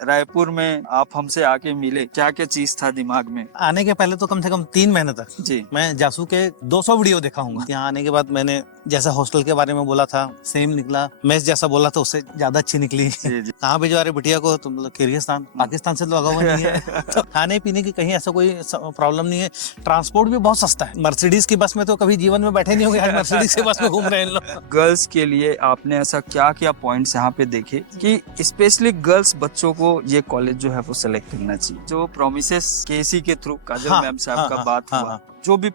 रायपुर में आप हमसे आके मिले, क्या क्या चीज था दिमाग में? आने के पहले तो कम से कम 3 महीने तक जी मैं जासू के 200 वीडियो देखा हूँ। यहाँ आने के बाद मैंने जैसा हॉस्टल के बारे में बोला था सेम निकला, मेस जैसा बोला था उससे ज्यादा अच्छी निकली। जी जी। कहाँ भिजवा रहे बिटिया को? तुम लोग किर्गिस्तान, पाकिस्तान से तो लगा हुआ नहीं है। तो खाने पीने की कहीं ऐसा कोई प्रॉब्लम नहीं है। ट्रांसपोर्ट भी बहुत सस्ता है। मर्सिडीज की बस में तो कभी जीवन में बैठे नहीं होंगे, आज मर्सिडीज की बस में घूम रहे हैं लोग। गर्ल्स के लिए आपने ऐसा क्या क्या पॉइंट्स यहाँ पे देखे कि स्पेशली गर्ल्स बच्चों को ये कॉलेज जो है वो सेलेक्ट करना चाहिए? जो प्रोमिसेस केसी के थ्रू काजल हाँ, मैम साहब हाँ, का हाँ, बात हाँ, हुआ, हाँ। जो भी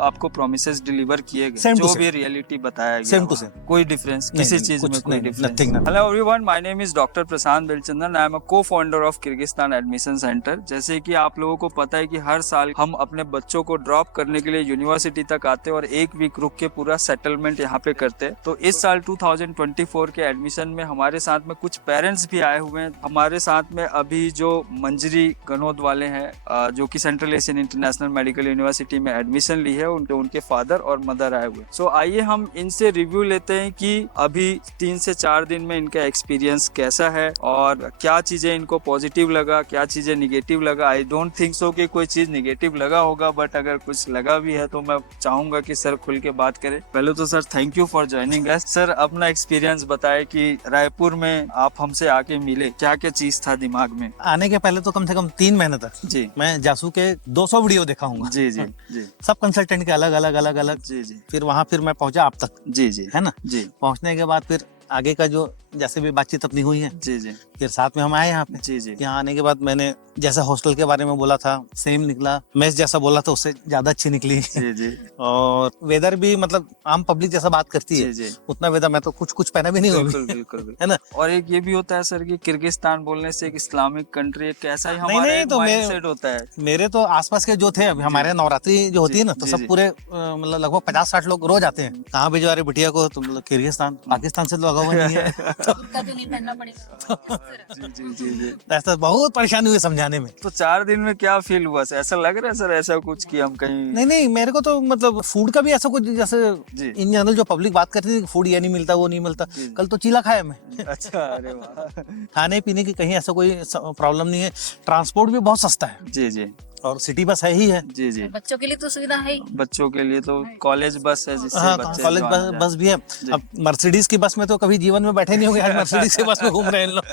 आपको प्रोमिसेस डिलीवर किए गए, Same to जो same. भी रियलिटी बताया गया, Same to वहाँ same. कोई डिफरेंस नहीं, किसी नहीं, चीज कुछ में कोई नहीं, difference? nothing, nothing. Hello everyone, my name is doctor Prashant Belchandan. I am a co-founder of Kyrgyzstan admission centre. जैसे कि आप लोगों को पता है कि हर साल हम अपने बच्चों को ड्रॉप करने के लिए यूनिवर्सिटी तक आते हैं और एक वीक रुक के पूरा सेटलमेंट यहाँ पे करते हैं। तो इस साल 2024 के एडमिशन में हमारे साथ में कुछ पेरेंट्स भी आए हुए हैं। हमारे साथ में अभी जो मंजरी गनोद वाले हैं, जो कि central Asian international medical university में एडमिशन ली है, उनके फादर और मदर आए हुए। सो आइए हम इनसे रिव्यू लेते हैं कि अभी 3 से 4 दिन में इनका एक्सपीरियंस कैसा है और क्या चीजें इनको पॉजिटिव लगा, क्या चीजें निगेटिव लगा। आई डोंट थिंक सो कि कोई चीज निगेटिव लगा होगा, बट अगर कुछ लगा भी है तो मैं चाहूंगा कि सर खुल के बात करें। पहले तो sir thank you for joining us. Sir अपना एक्सपीरियंस बताए कि रायपुर में आप हमसे आके मिले, क्या क्या चीज था दिमाग में? आने के पहले तो कम से कम 3 महीने तक जी मैं जासू के 200 वीडियो देखा हूँ। जी जी जी सब कंसल्टेंट के अलग अलग जी जी फिर वहाँ फिर मैं पहुंचा आप तक, जी जी है ना। जी पहुंचने के बाद फिर आगे का जो जैसे भी बातचीत अपनी हुई है, जी जी फिर साथ में हम आए यहाँ पे। जी जी यहाँ आने के बाद मैंने जैसा हॉस्टल के बारे में बोला था सेम निकला, मेस जैसा बोला था उससे ज्यादा अच्छी निकली। जी जी और वेदर भी मतलब आम पब्लिक जैसा बात करती है, जी जी उतना वेदर मैं तो कुछ पहना भी नहीं हूँ बिल्कुल अभी, बिल्कुल बिल्कुल। है ना। और एक ये भी होता है सर कि किर्गिस्तान बोलने से एक इस्लामिक कंट्री, एक कैसा ही नहीं, हमारा नहीं, एक तो माइंडसेट होता है। मेरे तो आसपास के जो थे, अभी हमारे नवरात्रि जो होती है ना, तो जी, सब जी। पूरे मतलब लगभग 50-60 लोग रोज आते हैं। कहाँ भिजवा रहे बिटिया को? तुम लोग किर्गिस्तान, पाकिस्तान से तो लगा हुआ नहीं है। कुर्ता तो नहीं पहनना पड़ेगा। जी जी जी जी। ऐसा बहुत परेशानी हुई समझाने में। तो 4 दिन में क्या फील हुआ सर? ऐसा लग रहा है सर ऐसा कुछ कि हम कहीं? नहीं, मेरे को तो मतलब फूड का भी ऐसा कुछ, जैसे जी। इन जनरल जो पब्लिक बात करती थी फूड ये नहीं मिलता वो नहीं मिलता, जी। कल तो चीला खाया मैं। अच्छा, अरे वाह। खाने पीने की कहीं ऐसा कोई प्रॉब्लम नहीं है। ट्रांसपोर्ट भी बहुत सस्ता है जी जी और सिटी बस है ही है। जी जी। बच्चों के लिए तो सुविधा है ही। बच्चों के लिए तो कॉलेज बस है जिससे हाँ, बच्चे कॉलेज जो आना जाए। बस भी है। जी। अब मर्सिडीज की बस में तो कभी जीवन में बैठे नहीं होंगे, आज मर्सिडीज की बस में घूम रहे हैं लोग।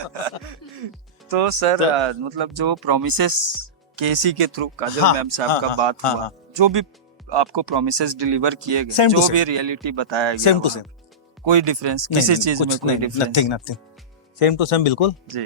तो सर मतलब जो प्रोमिसेस केसी के थ्रू काजल हाँ, मैम साहब हाँ, का हाँ, बात हाँ, हुआ, हाँ। जो भी आपको प्रोमिसेस डिलीवर किए गए, Same to जो same. भी रियलिटी बताया गया, सेम टू वहाँ सेम। कोई डिफरेंस किसी चीज में कोई difference? Nothing, same to same बिल्कुल। जी।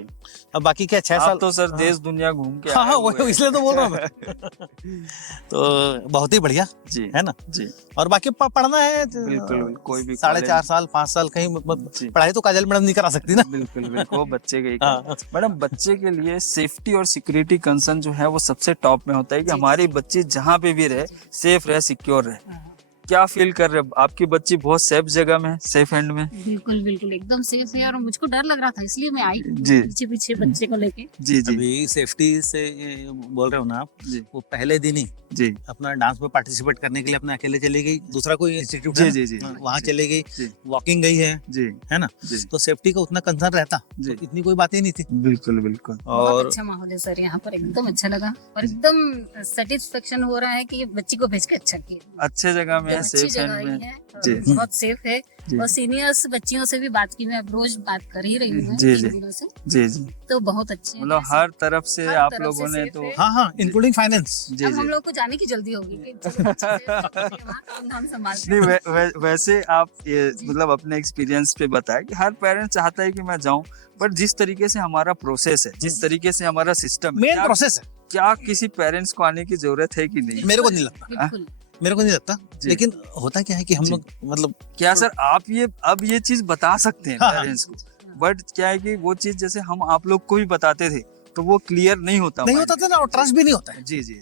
अब बाकी क्या 6 साल आप तो सर देश दुनिया घूम के हाँ, आए हाँ, हुए वो हैं। इसलिए तो बोल रहा हूँ मैं। तो बहुत ही बढ़िया जी है ना। जी और बाकी पढ़ना है बिल्कुल, कोई भी 4.5 साल 5 साल कहीं जी। पढ़ाई तो काजल मैडम नहीं करा सकती ना। बिल्कुल बिल्कुल, वो बच्चे के ही हाँ। काम। मैडम, बच्चे के लिए सेफ्टी और सिक्योरिटी कंसर्न जो है वो सबसे टॉप में होता है कि जी, हमारी बच्ची जहाँ पे भी रहे सेफ रहे, सिक्योर रहे। क्या फील कर रहे हो? आपकी बच्ची बहुत सेफ जगह में है, सेफ हैंड में? बिल्कुल बिल्कुल एकदम सेफ है और मुझको डर लग रहा था इसलिए मैं आई जी। पीछे पीछे बच्चे को लेके। जी जी अभी सेफ्टी से बोल रहे हो ना आप, जी वो पहले दिन ही जी अपना डांस में पार्टिसिपेट करने के लिए अपने अकेले चली गई। दूसरा कोई इंस्टीट्यूट जी जी जी वहाँ जी, चली गई, जी वॉकिंग गई जी है ना। जी तो सेफ्टी का उतना कंसर्न रहता जी। तो इतनी कोई बात ही नहीं थी। बिल्कुल बिल्कुल। बहुत और अच्छा माहौल है सर यहाँ पर, एकदम अच्छा लगा और एकदम सेटिस्फेक्शन हो रहा है कि ये बच्ची को भेज के अच्छा किया। अच्छे जगह में है, अच्छी सेफ जगह हैंड ही में। है जी। और बहुत सेफ है जी। और सीनियर्स बच्चियों से भी बात की, मैं अब रोज बात कर ही रही हूँ जी, 3 जी। दिनों से, जी जी। तो बहुत अच्छे हैं। मतलब हर तरफ से हर आप तरफ लोगों से ने safe तो है। हाँ, इंक्लूडिंग फाइनेंस। जी अब जी। हम लोग को जाने की जल्दी होगी कि चलो अच्छे से वहाँ काम-धाम संभालते नहीं हैं। वैसे आप ये जी। मतलब अपने एक्सपीरियंस पे बताया कि हर पेरेंट चाहता है कि मैं जाऊं, बट जिस तरीके से हमारा प्रोसेस है, जिस तरीके से हमारा सिस्टम है, मेन क्या, प्रोसेस है। क्या किसी पेरेंट्स को आने की जरूरत है कि नहीं? मेरे को नहीं लगता, बिल्कुल मेरे को नहीं लगता। जी। लेकिन होता क्या है कि हम जी। लोग मतलब क्या सर आप ये अब ये चीज बता सकते हैं हाँ, पेरेंट्स को, बट क्या है कि वो चीज जैसे हम आप लोग को भी बताते थे तो वो क्लियर नहीं होता नहीं mind होता था में। ना, और ट्रस्ट भी नहीं होता है। जी जी।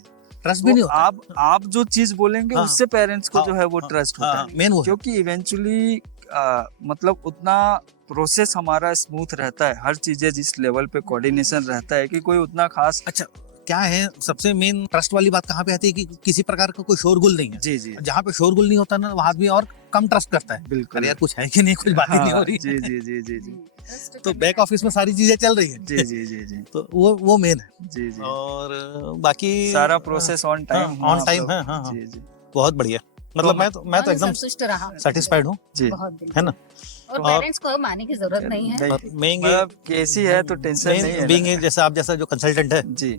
ट्रस्ट भी नहीं तो होता। आप जो चीज बोलेंगे हाँ। उससे पेरेंट्स को जो है वो ट्रस्ट होता है, मेन वो है। क्योंकि इवेंचुअली मतलब उतना प्रोसेस हमारा स्मूथ रहता है, हर चीजें जिस लेवल पे कोऑर्डिनेशन रहता है कि कोई उतना खास अच्छा, क्या है सबसे मेन ट्रस्ट वाली बात कहाँ पे आती है कि किसी प्रकार का कोई शोरगुल नहीं है। जी जी जहाँ पे शोरगुल नहीं होता ना वहाँ आदमी और कम ट्रस्ट करता है। बिल्कुल। अरे यार कुछ है कि नहीं, कुछ बात ही नहीं हो हाँ, रही जी जी जी जी जी तो बैक ऑफिस में सारी चीजें चल रही है। जी जी जी जी तो वो मेन है। जी जी और बाकी सारा process on time on time है। हाँ हाँ, जी जी बहुत बढ़िया। मतलब मैं तो एकदम संतुष्ट रहा सेटिस्फाइड हूँ, जी बहुत दिन है ना। और और- पेरेंट्स को अब आने की जरूरत नहीं है। और मेन मतलब कैसी है तो टेंशन नहीं है बीइंग ना। जैसा आप जैसा जो कंसल्टेंट है, जी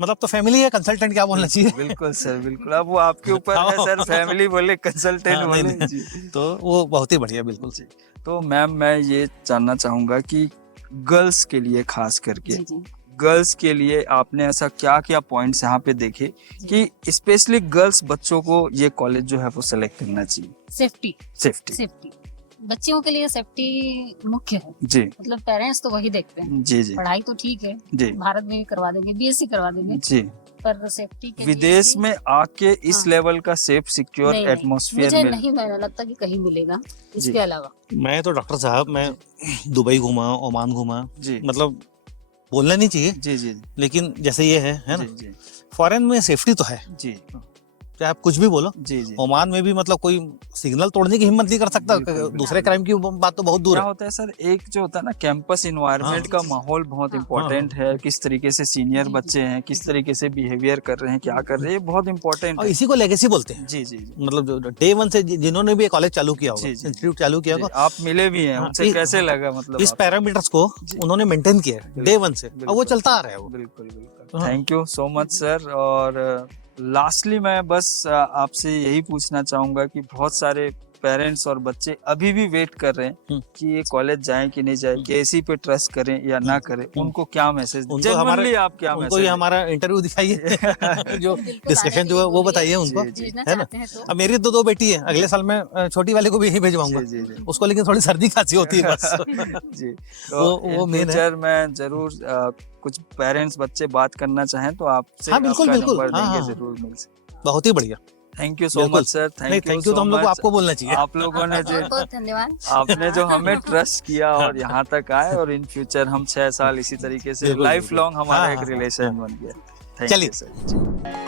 मतलब तो फैमिली है, कंसल्टेंट क्या बोलना चाहिए। बिल्कुल सर बिल्कुल, अब वो आपके ऊपर है सर, फैमिली बोले कंसल्टेंट हाँ, नहीं, बोले नहीं। जी तो वो बहुत ही बढ़िया, बिल्कुल। जी। तो मैम मैं ये जानना चाहूंगा कि गर्ल्स के लिए खास करके जी जी गर्ल्स के लिए आपने ऐसा क्या क्या पॉइंट्स यहाँ पे देखे कि स्पेशली गर्ल्स बच्चों को ये कॉलेज जो है वो सेलेक्ट करना चाहिए? Safety safety. सेफ्टी बच्चियों के लिए सेफ्टी मुख्य है। जी मतलब पेरेंट्स तो वही देखते हैं। जी जी पढ़ाई तो ठीक है, जी भारत में भी करवा देंगे, बीएससी करवा देंगे, जी। पर सेफ्टी के विदेश लिए में आके इस हाँ। लेवल का सेफ सिक्योर नहीं, नहीं, एटमॉस्फेयर मुझे में नहीं मैंने लगता कि कहीं मिलेगा जी। इसके अलावा। मैं तो डॉक्टर साहब, मैं दुबई घूमा, ओमान घूमा, जी मतलब बोलना नहीं चाहिए, जी जी लेकिन जैसे ये है ना, जी जी फॉरेन में सेफ्टी तो है, जी चाहे आप कुछ भी बोलो। जी जी। ओमान में भी मतलब कोई सिग्नल तोड़ने की हिम्मत नहीं कर सकता। बिल्कुल, बिल्कुल। दूसरे क्राइम की बात तो बहुत दूर क्या है। होता है सर, एक जो होता है ना कैंपस इन्वायरमेंट हाँ। का माहौल बहुत हाँ। इम्पोर्टेंट है। किस तरीके से सीनियर जी, जी। बच्चे हैं, किस तरीके से बिहेवियर कर रहे हैं, क्या कर रहे हैं, ये बहुत इम्पोर्टेंट और है। इसी को लेगेसी बोलते हैं। जी जी जी मतलब जो डे वन से जिन्होंने भी कॉलेज चालू किया होगा, जी, जी। इंस्टीट्यूट चालू किया जी, होगा, आप मिले भी हैं हाँ, उनसे, कैसे लगा मतलब इस आपको? पैरामीटर्स को जी। उन्होंने मेंटेन किया है बिल्कुल, डे वन से, और वो बिल्कुल। चलता आ रहा है वो। बिल्कुल बिल्कुल। हाँ। Thank you so much sir. और लास्टली मैं बस आपसे यही पूछना चाहूंगा कि बहुत सारे पेरेंट्स और बच्चे अभी भी वेट कर रहे हैं कि ये कॉलेज जाएं कि नहीं जाए, केसी पे ट्रस्ट करें या ना करें, उनको क्या मैसेज, उनको जेन्युइनली आप क्या उनको ये मैसेज? हमारा इंटरव्यू दिखाइए जो बिल्कुल डिस्कशन आने जो है के लिए वो बोलिए, बताइए उनको, जी, जी। भेजना है ना। चाहते हैं तो। अब मेरी दो बेटी है, अगले साल मैं छोटी वाले को भी यही भेजवाऊंगा, जी जी जी उसको लेकिन थोड़ी सर्दी खांसी होती है बस। जी। वो तो main है। फ्यूचर में जरूर कुछ पेरेंट्स बच्चे बात करना चाहें तो आपसे हाँ, बिल्कुल, आपका बिल्कुल। नंबर हाँ, देंगे, हाँ। जरूर मिल सकते। बहुत ही बढ़िया। थैंक यू सो बिल्कुल। मच सर, नहीं, thank you thank you so तो हम लोग को मच। आपको बोलना चाहिए। आप लोगों ने जो बहुत बहुत धन्यवाद। आपने जो हमें ट्रस्ट किया और यहाँ तक आए, और इन फ्यूचर हम 6 साल इसी तरीके से बिल्कुल, लाइफ बिल्कुल। लॉन्ग हमारा हाँ, एक हाँ, रिलेशन हाँ। बन गया। थैंक चलिए। You sir.